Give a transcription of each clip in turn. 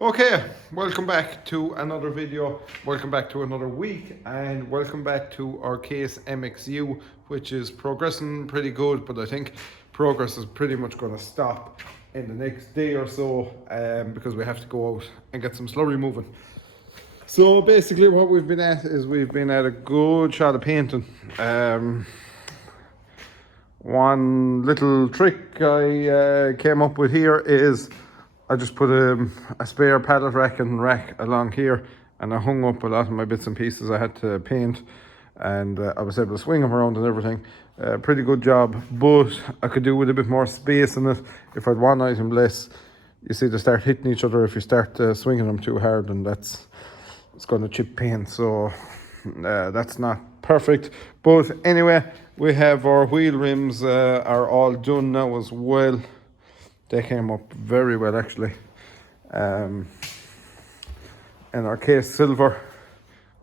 Okay, welcome back to another video, welcome back to another week, and welcome back to our case MXU, which is progressing pretty good, but I think progress is pretty much going to stop in the next day or so because we have to go out and get some slurry moving. So basically what we've been at is we've been at a good shot of painting. One little trick I came up with here is I just put a spare pallet rack and rack along here, and I hung up a lot of my bits and pieces I had to paint, and I was able to swing them around and everything. Pretty good job, but I could do with a bit more space in it if I'd one item less. You see, they start hitting each other if you start swinging them too hard, and it's going to chip paint, so that's not perfect. But anyway, we have our wheel rims are all done now as well. They came up very well actually. And our case silver,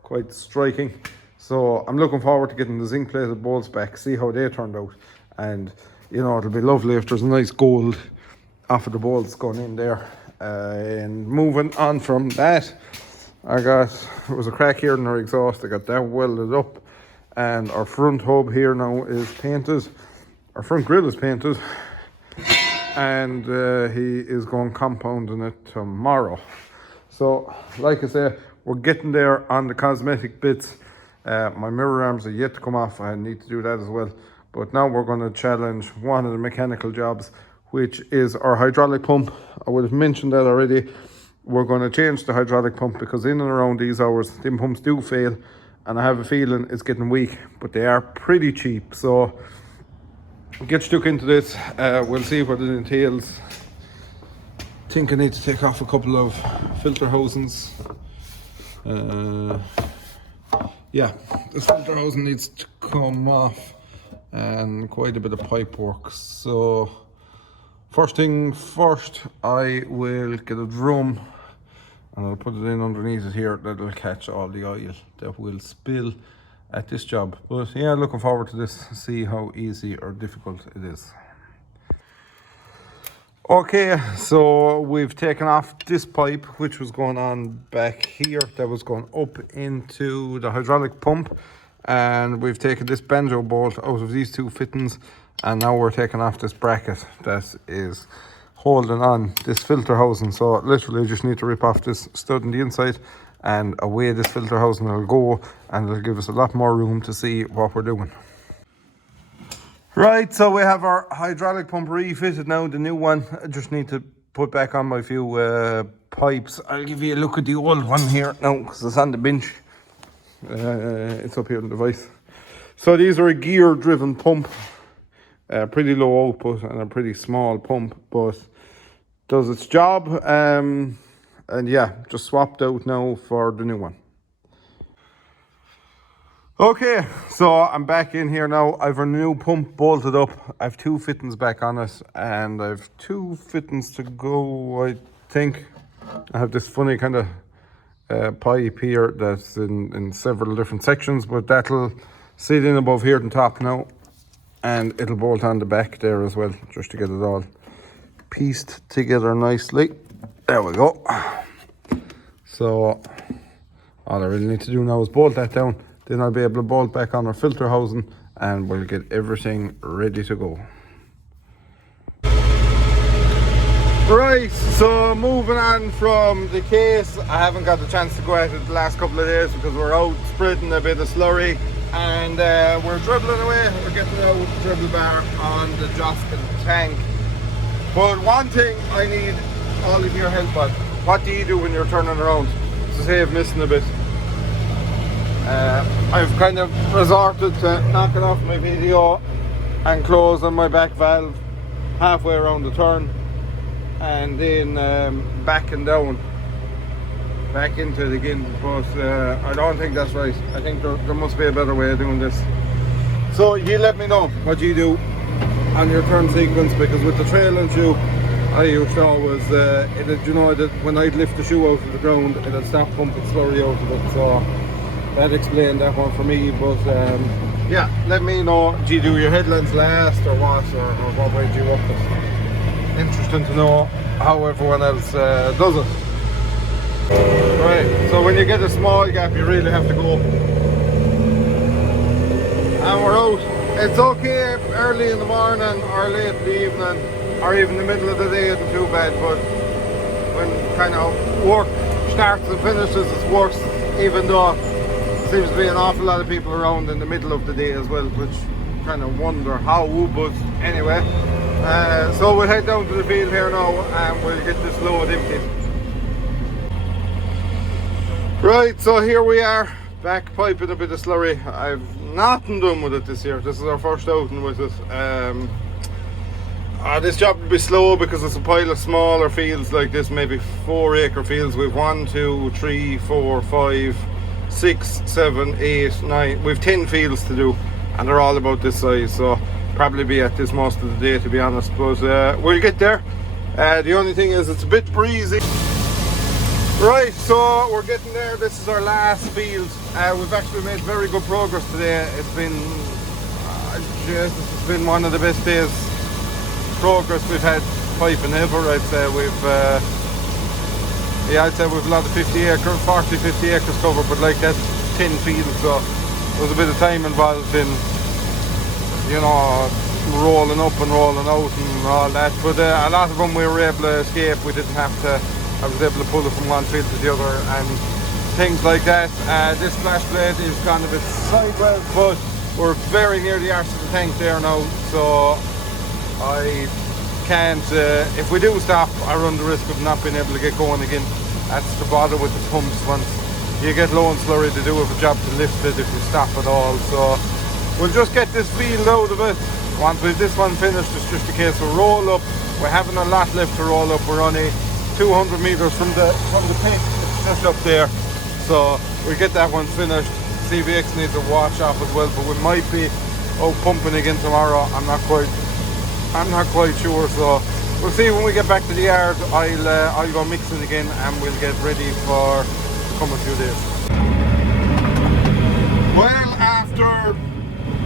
quite striking. So I'm looking forward to getting the zinc plated bolts back, see how they turned out. And you know, it'll be lovely if there's a nice gold off of the bolts going in there. And moving on from that, there was a crack here in our exhaust. I got that welded up, and our front hub here now is painted. Our front grille is painted, and he is going compounding it tomorrow. So like I say, we're getting there on the cosmetic bits. My mirror arms are yet to come off. I need to do that as well. But now we're going to challenge one of the mechanical jobs, which is our hydraulic pump. I would have mentioned that already. We're going to change the hydraulic pump because in and around these hours, them pumps do fail, and I have a feeling it's getting weak, but they are pretty cheap. So get stuck into this. We'll see what it entails. I think I need to take off a couple of filter housings. Yeah, this filter housing needs to come off, and quite a bit of pipe work. So first thing first, I will get a drum and I'll put it in underneath it here. That'll catch all the oil that will spill at this job. But yeah, looking forward to this, see how easy or difficult it is. Okay, so we've taken off this pipe which was going on back here, that was going up into the hydraulic pump, and we've taken this banjo bolt out of these two fittings, and now we're taking off this bracket that is holding on this filter housing. So literally just need to rip off this stud on the inside, and away this filter housing will go, and it'll give us a lot more room to see what we're doing. Right, so we have our hydraulic pump refitted now, the new one. I just need to put back on my few pipes. I'll give you a look at the old one here now because it's on the bench. It's up here on the device. So these are a gear driven pump. Pretty low output and a pretty small pump, but does its job. And yeah, just swapped out now for the new one. Okay, so I'm back in here now. I've a new pump bolted up. I've two fittings back on it, and I've two fittings to go, I think. I have this funny kind of pipe here that's in several different sections, but that'll sit in above here on top now, and it'll bolt on the back there as well, just to get it all pieced together nicely. There we go. So all I really need to do now is bolt that down. Then I'll be able to bolt back on our filter housing, and we'll get everything ready to go. Right, so moving on from the case, I haven't got the chance to go at it the last couple of days because we're out spreading a bit of slurry, and we're dribbling away. We're getting out with the dribble bar on the joskin tank. But one thing I need all of your help on. What do you do when you're turning around to save missing a bit? I've kind of resorted to knocking off my video and closing my back valve halfway around the turn, and then backing down back into it again, but I don't think that's right. I think there must be a better way of doing this. So you let me know what you do on your turn sequence, because with the trailing shoe I used to always you know that when I'd lift the shoe out of the ground it'd stop pumping slurry out of it, so that explained that one for me. But yeah, let me know, do you do your headlands last or what, or what way do you up it? Interesting to know how everyone else does it. Right, so when you get a small gap, you really have to go. And we're out. It's okay if early in the morning or late in the evening or even the middle of the day isn't too bad, but when kind of work starts and finishes, it's worse, even though there seems to be an awful lot of people around in the middle of the day as well, which kind of wonder how, but anyway. So we'll head down to the field here now and we'll get this load emptied. Right, so here we are, back piping a bit of slurry. I've nothing done with it this year. This is our first outing with it. This job will be slow because it's a pile of smaller fields like this, maybe 4 acre fields. We've 1, 2, 3, 4, 5, 6, 7, 8, 9. We've 10 fields to do, and they're all about this size. So probably be at this most of the day, to be honest. But we'll get there. The only thing is it's a bit breezy. Right, so we're getting there. This is our last field. We've actually made very good progress today. It's been, this has been one of the best days progress we've had piping ever. I'd say we've, I'd say we've a lot of 50 acres, 40, 50 acres covered, but like that's 10 fields, so there's a bit of time involved in, you know, rolling up and rolling out and all that. But a lot of them we were able to escape. We didn't have to. I was able to pull it from one field to the other and things like that. This splash blade is gone a bit sideways, but we're very near the arse of the tank there now, so I can't, if we do stop, I run the risk of not being able to get going again. That's the bother with the pumps. Once you get low on slurry, they do have a job to lift it if you stop at all. So we'll just get this field out of it. Once we've this one finished, it's just a case of roll up. We're having a lot left to roll up. We're only 200 meters from the pit. It's just up there, so we get that one finished. CVX needs a wash off as well, but we might be out pumping again tomorrow. I'm not quite sure, so we'll see when we get back to the yard. I'll go mix it again and we'll get ready for come a few days. Well, after, I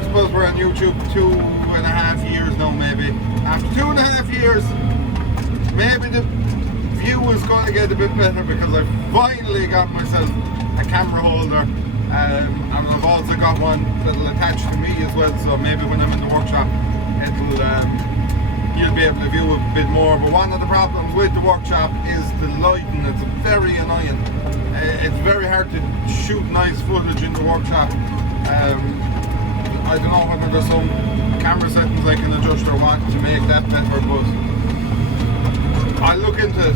suppose we're on YouTube 2.5 years now, maybe. After 2.5 years, maybe the view is going to get a bit better because I finally got myself a camera holder, and I've also got one that'll attach to me as well, so maybe when I'm in the workshop it'll you'll be able to view a bit more. But one of the problems with the workshop is the lighting. It's very annoying. It's very hard to shoot nice footage in the workshop. I don't know whether there's some camera settings I can adjust or what to make that better, but I'll look into it.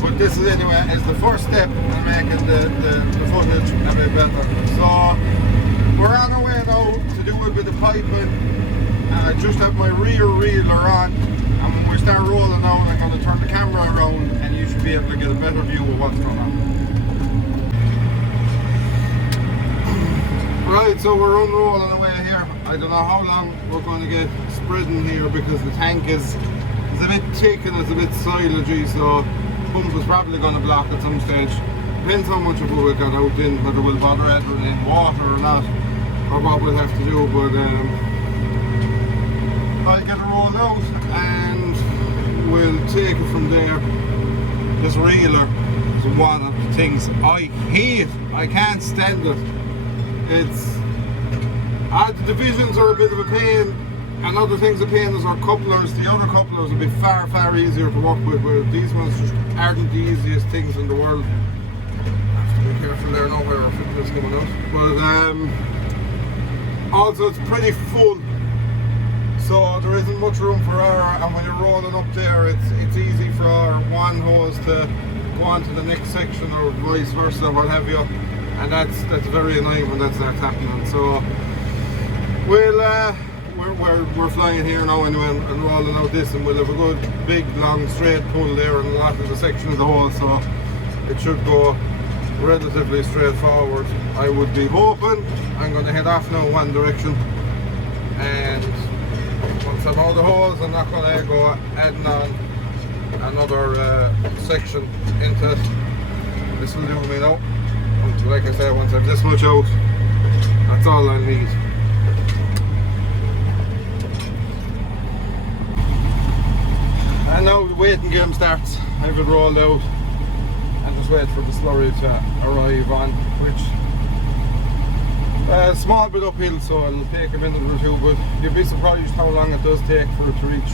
But this is the first step in making the footage a bit better. So we're on our way now to do a bit of piping. I just have my rear reeler on, and when we start rolling out, I'm going to turn the camera around and you should be able to get a better view of what's going on. Right, so we're unrolling away here. I don't know how long we're going to get spreading here because the tank is a bit thick and it's a bit silagey, so the pump is probably going to block at some stage. Depends how much of it we've got out in, whether we'll bother entering in water or not, or what we'll have to do, but I'll get it rolled out and we'll take it from there. This reeler is one of the things I hate. I can't stand it. It's the divisions are a bit of a pain, and other things a pain is our couplers. The other couplers will be far easier to work with, but these ones just aren't the easiest things in the world. I have to be careful there now where our filter is coming out. But also it's pretty full, so there isn't much room for air, and when you're rolling up there, it's easy for our one hose to go on to the next section or vice versa, what have you, and that's very annoying when that starts happening. So we're flying here now anyway and rolling out this, and we'll have a good big long straight pull there and a lot of the section of the hole, so it should go relatively straightforward. I would be hoping. I'm going to head off now one direction, and once I'm out of the holes, I'm not going to go adding on another section into it. This will do me now. Like I said, once I've this much out, that's all I need. And now the waiting game starts. I have it rolled out. and just wait for the slurry to arrive on, which a small bit uphill, so it'll take a minute or two, but you'll be surprised how long it does take for it to reach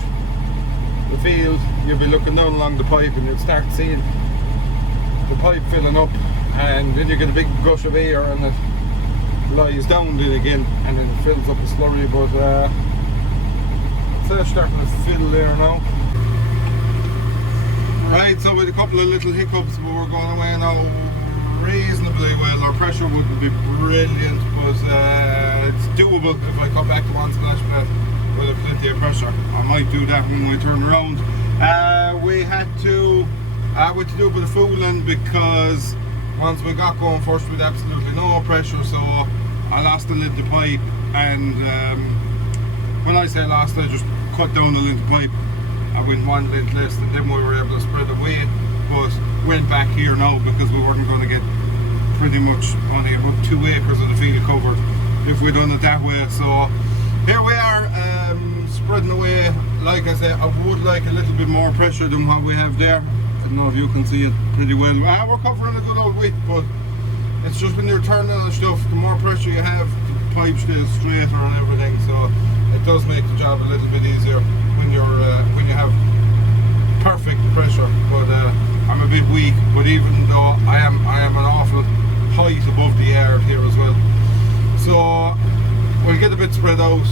the field. You'll be looking down along the pipe and you'll start seeing the pipe filling up, and then you get a big gush of air and it lies down then again and then it fills up the slurry. But it's starting to fill there now. Right, so with a couple of little hiccups, but we're going away now reasonably well. Our pressure wouldn't be brilliant, but it's doable if I cut back to one splash pad with plenty of pressure. I might do that when we turn around. We had to do a bit of fooling, because once we got going first with absolutely no pressure, so I lost a lint of pipe, and when I say lost, I just cut down a lint of pipe. I went one lint less, and then we were able to spread the weight, but went back here now because we weren't going to get pretty much only about 2 acres of the field covered if we'd done it that way. So here we are, spreading away. Like I said, I would like a little bit more pressure than what we have there. I don't know if you can see it pretty well. We're covering a good old width, but it's just when you're turning and stuff, the more pressure you have, the pipe stays straighter and everything, so it does make the job a little bit easier when you have perfect pressure. But I'm a bit weak, but even though I am an awful height above the yard here as well, so we'll get a bit spread out.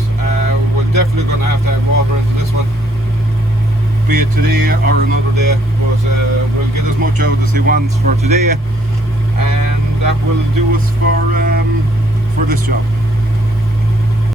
We're definitely going to have water into this one, be it today or another day, but we'll get as much out as he wants for today, and that will do us for this job.